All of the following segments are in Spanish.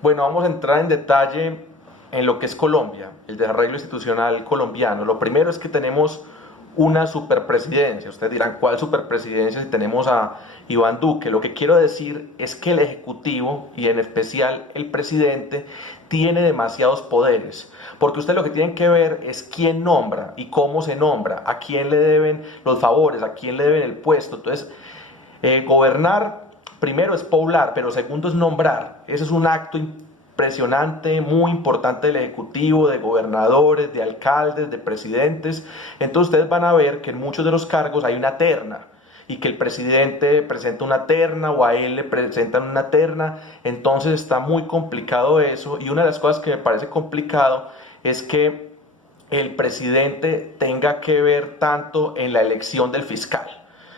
Bueno, vamos a entrar en detalle en lo que es Colombia, el desarrollo institucional colombiano. Lo primero es que tenemos una superpresidencia. Ustedes dirán, ¿cuál superpresidencia si tenemos a Iván Duque? Lo que quiero decir es que el Ejecutivo, y en especial el presidente, tiene demasiados poderes. Porque ustedes lo que tienen que ver es quién nombra y cómo se nombra, a quién le deben los favores, a quién le deben el puesto. Entonces, gobernar, primero es poblar, pero segundo es nombrar. Ese es un acto impresionante, muy importante del Ejecutivo, de gobernadores, de alcaldes, de presidentes. Entonces ustedes van a ver que en muchos de los cargos hay una terna y que el presidente presenta una terna o a él le presentan una terna. Entonces está muy complicado eso, y una de las cosas que me parece complicado es que el presidente tenga que ver tanto en la elección del fiscal.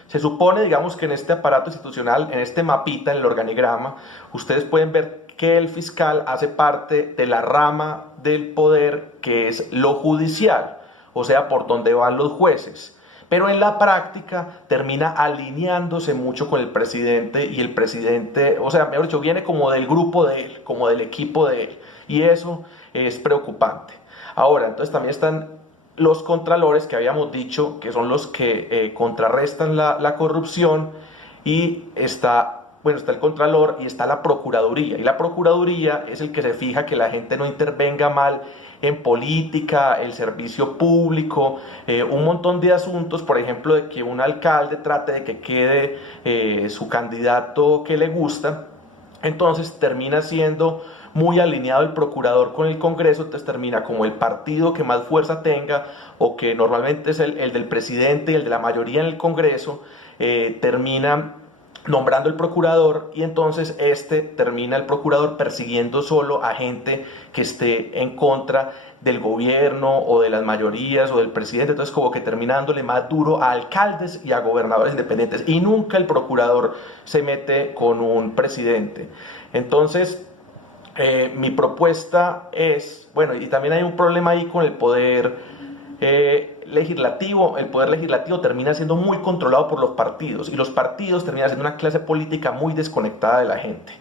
Se supone, digamos, que en este aparato institucional, en este mapita, en el organigrama, ustedes pueden ver que el fiscal hace parte de la rama del poder que es lo judicial, o sea, por donde van los jueces. Pero en la práctica termina alineándose mucho con el presidente, y el presidente, o sea, mejor dicho, viene como del grupo de él, como del equipo de él, y eso es preocupante. Ahora, entonces también están los contralores, que habíamos dicho que son los que contrarrestan la corrupción, y está el contralor y está la procuraduría. Y la procuraduría es el que se fija que la gente no intervenga mal en política, el servicio público, un montón de asuntos, por ejemplo, de que un alcalde trate de que quede su candidato que le gusta. Entonces termina siendo muy alineado el procurador con el Congreso. Entonces termina como el partido que más fuerza tenga, o que normalmente es el del presidente y el de la mayoría en el Congreso, termina nombrando el procurador, y entonces termina el procurador persiguiendo solo a gente que esté en contra del gobierno o de las mayorías o del presidente. Entonces como que terminándole más duro a alcaldes y a gobernadores independientes, y nunca el procurador se mete con un presidente. Entonces mi propuesta es, bueno, y también hay un problema ahí con el poder legislativo. El poder legislativo termina siendo muy controlado por los partidos, y los partidos terminan siendo una clase política muy desconectada de la gente.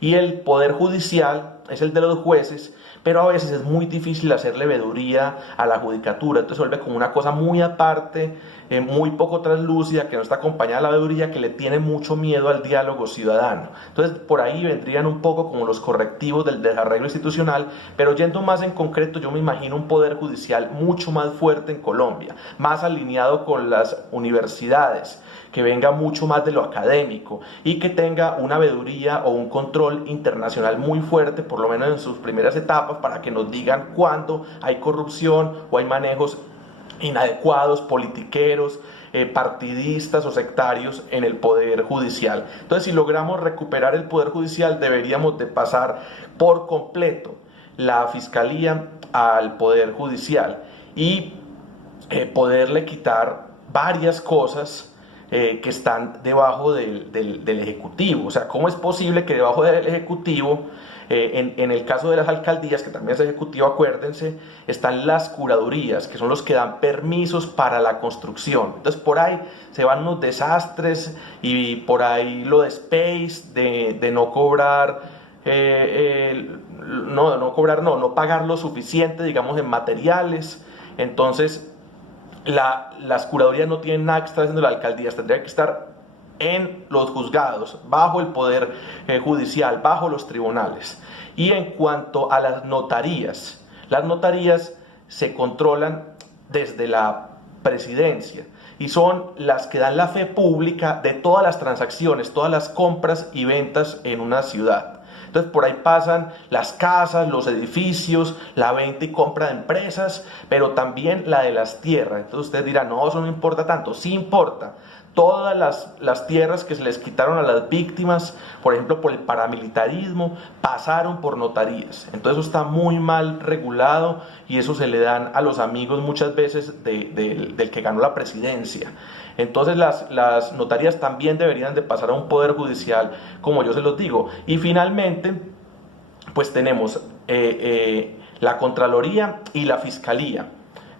Y el poder judicial es el de los jueces, pero a veces es muy difícil hacerle veeduría a la judicatura. Entonces se vuelve como una cosa muy aparte, muy poco translúcida, que no está acompañada de la veeduría, que le tiene mucho miedo al diálogo ciudadano. Entonces por ahí vendrían un poco como los correctivos del desarrollo institucional. Pero yendo más en concreto, yo me imagino un poder judicial mucho más fuerte en Colombia, más alineado con las universidades, que venga mucho más de lo académico, y que tenga una veeduría o un control internacional muy fuerte, por lo menos en sus primeras etapas, para que nos digan cuándo hay corrupción o hay manejos inadecuados, politiqueros, partidistas o sectarios en el poder judicial. Entonces, si logramos recuperar el poder judicial, deberíamos de pasar por completo la fiscalía al poder judicial, y poderle quitar varias cosas que están debajo del Ejecutivo. O sea, ¿cómo es posible que debajo del Ejecutivo, en el caso de las alcaldías, que también es Ejecutivo, acuérdense, están las curadurías, que son los que dan permisos para la construcción? Entonces por ahí se van unos desastres, y por ahí lo de Space, de no cobrar, no pagar lo suficiente, digamos, en materiales. Entonces las curadurías no tienen nada que estar haciendo las alcaldías, tendría que estar en los juzgados, bajo el poder judicial, bajo los tribunales. Y en cuanto a las notarías se controlan desde la presidencia, y son las que dan la fe pública de todas las transacciones, todas las compras y ventas en una ciudad. Entonces por ahí pasan las casas, los edificios, la venta y compra de empresas, pero también la de las tierras. Entonces ustedes dirán, no, eso no importa tanto. Sí importa. Todas las tierras que se les quitaron a las víctimas, por ejemplo por el paramilitarismo, pasaron por notarías. Entonces eso está muy mal regulado, y eso se le dan a los amigos muchas veces del que ganó la presidencia. Entonces las notarías también deberían de pasar a un poder judicial, como yo se los digo. Y finalmente, pues tenemos la Contraloría y la Fiscalía.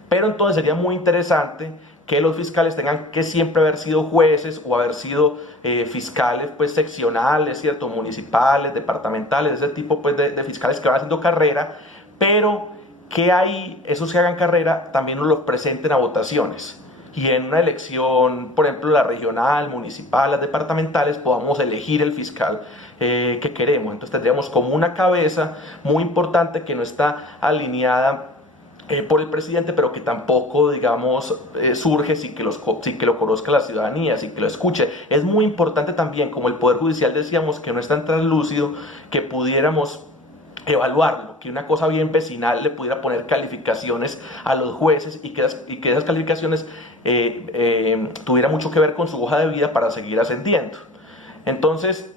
Pero entonces sería muy interesante que los fiscales tengan que siempre haber sido jueces o haber sido fiscales pues seccionales, ¿cierto? Municipales, departamentales, ese tipo pues de fiscales que van haciendo carrera, pero que ahí esos que hagan carrera también nos los presenten a votaciones. Y en una elección, por ejemplo, la regional, municipal, las departamentales, podamos elegir el fiscal que queremos. Entonces tendríamos como una cabeza muy importante que no está alineada por el presidente, pero que tampoco, digamos, surge sin que lo conozca la ciudadanía, sin que lo escuche. Es muy importante también, como el Poder Judicial decíamos, que no es tan translúcido, que pudiéramos evaluarlo, que una cosa bien vecinal le pudiera poner calificaciones a los jueces y que esas calificaciones tuviera mucho que ver con su hoja de vida para seguir ascendiendo. Entonces,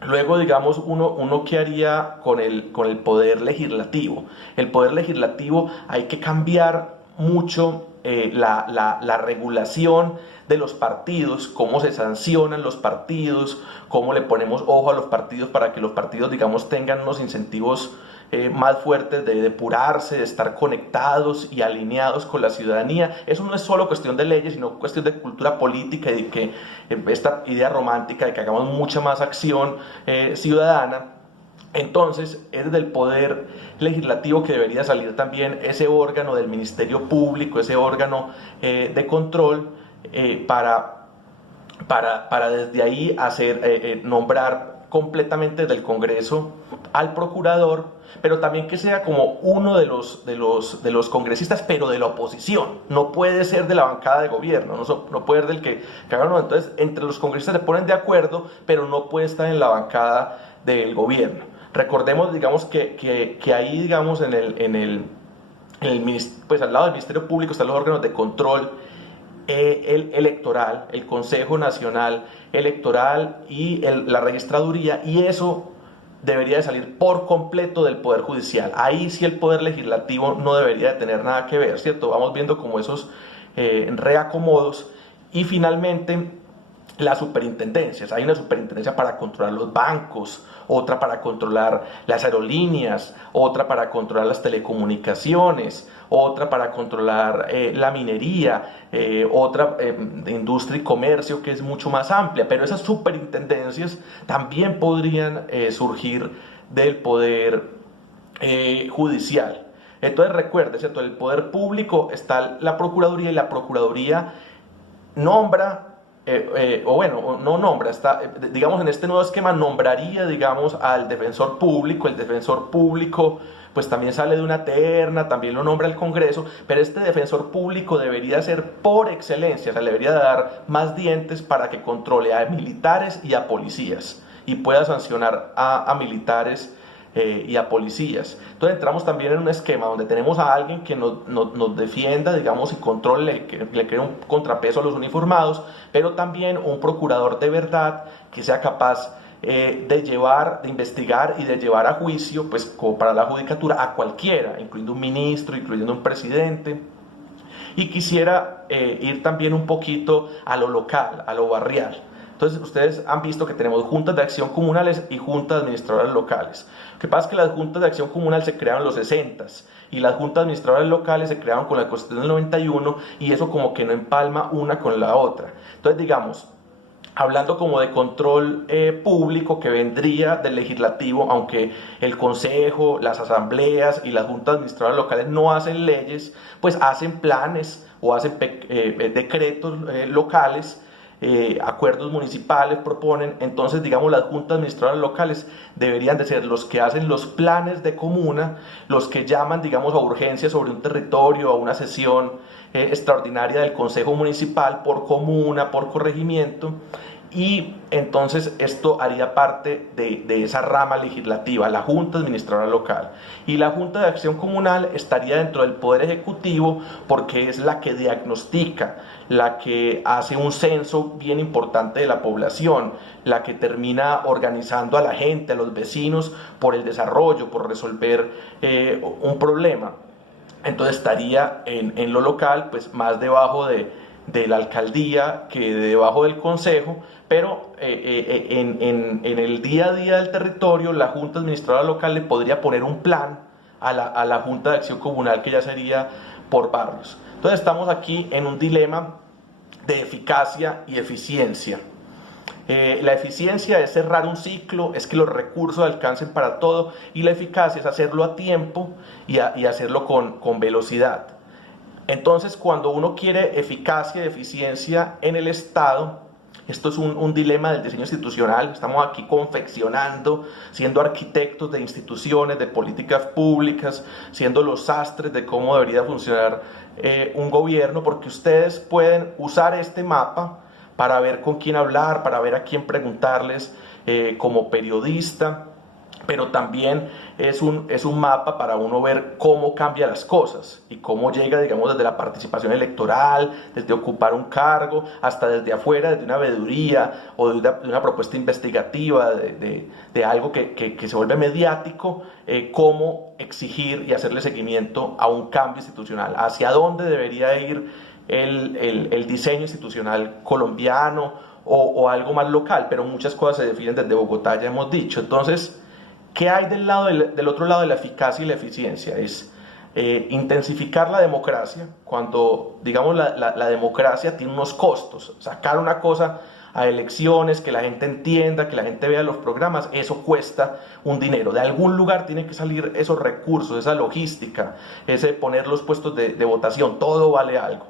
luego, digamos, uno ¿qué haría con el poder legislativo? El poder legislativo hay que cambiar mucho la regulación de los partidos, cómo se sancionan los partidos, cómo le ponemos ojo a los partidos para que los partidos, digamos, tengan unos incentivos más fuertes de depurarse, de estar conectados y alineados con la ciudadanía. Eso no es solo cuestión de leyes, sino cuestión de cultura política y de que esta idea romántica de que hagamos mucha más acción ciudadana. Entonces, es desde el poder legislativo que debería salir también ese órgano del Ministerio Público, ese órgano de control, para desde ahí nombrar completamente del Congreso al procurador, pero también que sea como uno de los congresistas, pero de la oposición. No puede ser de la bancada de gobierno, no puede ser del que haga uno. Entonces, entre los congresistas se ponen de acuerdo, pero no puede estar en la bancada del gobierno. Recordemos, digamos, que ahí, digamos, pues al lado del Ministerio Público están los órganos de control electoral, el Consejo Nacional Electoral y la registraduría, y eso debería de salir por completo del Poder Judicial. Ahí sí el Poder Legislativo no debería de tener nada que ver, ¿cierto? Vamos viendo como esos reacomodos. Y finalmente, las superintendencias. Hay una superintendencia para controlar los bancos, otra para controlar las aerolíneas, otra para controlar las telecomunicaciones, otra para controlar la minería, otra de industria y comercio, que es mucho más amplia. Pero esas superintendencias también podrían surgir del poder judicial. Entonces recuerde, ¿cierto? El poder público está la Procuraduría, y la Procuraduría nombra no nombra, digamos, en este nuevo esquema nombraría, digamos, al defensor público. El defensor público pues también sale de una terna, también lo nombra el Congreso, pero este defensor público debería ser por excelencia, o sea, le debería dar más dientes para que controle a militares y a policías y pueda sancionar a militares y a policías. Entonces entramos también en un esquema donde tenemos a alguien que nos defienda, digamos, y controle, que le cree un contrapeso a los uniformados, pero también un procurador de verdad que sea capaz de investigar y de llevar a juicio, pues como para la judicatura, a cualquiera, incluyendo un ministro, incluyendo un presidente. Y quisiera ir también un poquito a lo local, a lo barrial. Entonces, ustedes han visto que tenemos juntas de acción comunales y juntas administradoras locales. Lo que pasa es que las juntas de acción comunal se crearon en los 60s y las juntas administradoras locales se crearon con la Constitución del 91, y eso como que no empalma una con la otra. Entonces, digamos, hablando como de control público que vendría del legislativo, aunque el consejo, las asambleas y las juntas administradoras locales no hacen leyes, pues hacen planes o hacen decretos locales, acuerdos municipales proponen. Entonces, digamos, las juntas administradoras locales deberían de ser los que hacen los planes de comuna, los que llaman, digamos, a urgencia sobre un territorio, a una sesión extraordinaria del consejo municipal por comuna, por corregimiento. Y entonces esto haría parte de esa rama legislativa, la Junta Administradora Local. Y la Junta de Acción Comunal estaría dentro del Poder Ejecutivo, porque es la que diagnostica, la que hace un censo bien importante de la población, la que termina organizando a la gente, a los vecinos, por el desarrollo, por resolver un problema. Entonces estaría en lo local, pues más debajo de la alcaldía que debajo del consejo, pero en el día a día del territorio, la Junta Administradora Local le podría poner un plan a la Junta de Acción Comunal, que ya sería por barrios. Entonces estamos aquí en un dilema de eficacia y eficiencia. La eficiencia es cerrar un ciclo, es que los recursos alcancen para todo, y la eficacia es hacerlo a tiempo y hacerlo con velocidad. Entonces, cuando uno quiere eficacia y eficiencia en el Estado, esto es un dilema del diseño institucional. Estamos aquí confeccionando, siendo arquitectos de instituciones, de políticas públicas, siendo los sastres de cómo debería funcionar un gobierno, porque ustedes pueden usar este mapa para ver con quién hablar, para ver a quién preguntarles como periodista, pero también es un mapa para uno ver cómo cambian las cosas y cómo llega, digamos, desde la participación electoral, desde ocupar un cargo, hasta desde afuera, desde una veeduría o de una propuesta investigativa, de algo que se vuelve mediático, cómo exigir y hacerle seguimiento a un cambio institucional, hacia dónde debería ir el diseño institucional colombiano o algo más local, pero muchas cosas se definen desde Bogotá, ya hemos dicho. Entonces, ¿qué hay del otro lado de la eficacia y la eficiencia? Es intensificar la democracia, cuando, digamos, la democracia tiene unos costos. Sacar una cosa a elecciones, que la gente entienda, que la gente vea los programas, eso cuesta un dinero. De algún lugar tienen que salir esos recursos, esa logística, ese poner los puestos de votación, todo vale algo.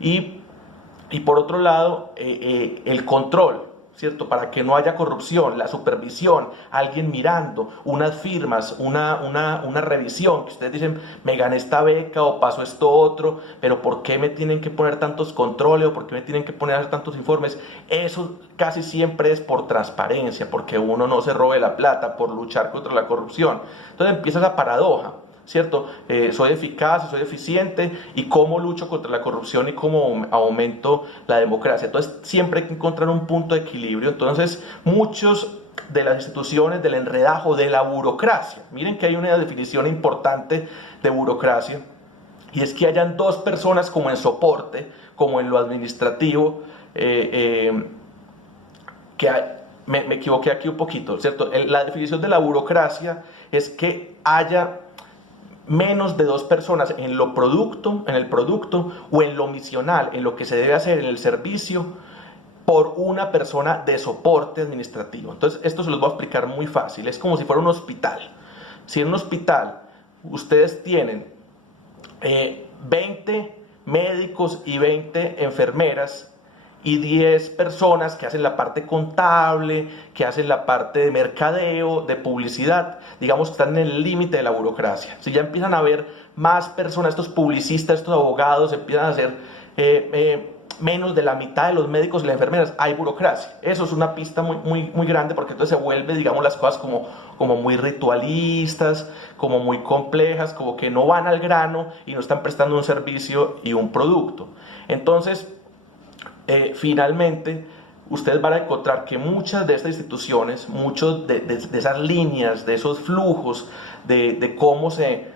Y por otro lado, el control, ¿cierto? Para que no haya corrupción, la supervisión, alguien mirando, unas firmas, una revisión, que ustedes dicen, me gané esta beca o pasó esto otro, pero ¿por qué me tienen que poner tantos controles o por qué me tienen que poner tantos informes? Eso casi siempre es por transparencia, porque uno no se robe la plata, por luchar contra la corrupción. Entonces empieza esa paradoja, ¿cierto? Soy eficaz, soy eficiente, y cómo lucho contra la corrupción y cómo aumento la democracia. Entonces siempre hay que encontrar un punto de equilibrio. Entonces muchos de las instituciones, del enredajo, de la burocracia, miren que hay una definición importante de burocracia, y es que hayan dos personas como en soporte, como en lo administrativo, me equivoqué aquí un poquito, ¿cierto? La definición de la burocracia es que haya menos de dos personas en el producto o en lo misional, en lo que se debe hacer en el servicio, por una persona de soporte administrativo. Entonces, esto se los voy a explicar muy fácil. Es como si fuera un hospital. Si en un hospital ustedes tienen 20 médicos y 20 enfermeras, y 10 personas que hacen la parte contable, que hacen la parte de mercadeo, de publicidad, digamos que están en el límite de la burocracia. Si ya empiezan a haber más personas, estos publicistas, estos abogados, empiezan a hacer menos de la mitad de los médicos y las enfermeras, hay burocracia. Eso es una pista muy grande, porque entonces se vuelve, digamos, las cosas como muy ritualistas, como muy complejas, como que no van al grano y no están prestando un servicio y un producto. Entonces, finalmente, ustedes van a encontrar que muchas de estas instituciones, muchas de esas líneas, de esos flujos, de cómo se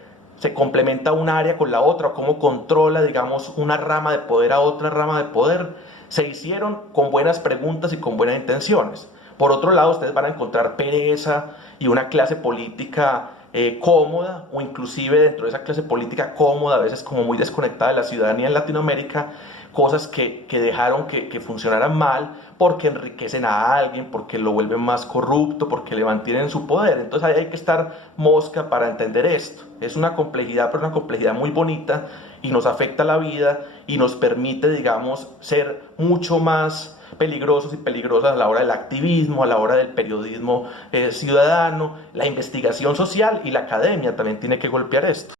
complementa un área con la otra, o cómo controla, digamos, una rama de poder a otra rama de poder, se hicieron con buenas preguntas y con buenas intenciones. Por otro lado, ustedes van a encontrar pereza y una clase política cómoda, o inclusive dentro de esa clase política cómoda, a veces como muy desconectada de la ciudadanía en Latinoamérica, cosas que dejaron que funcionaran mal, porque enriquecen a alguien, porque lo vuelven más corrupto, porque le mantienen su poder. Entonces ahí hay que estar mosca para entender esto. Es una complejidad, pero una complejidad muy bonita, y nos afecta la vida y nos permite, digamos, ser mucho más peligrosos y peligrosas a la hora del activismo, a la hora del periodismo ciudadano, la investigación social, y la academia también tiene que golpear esto.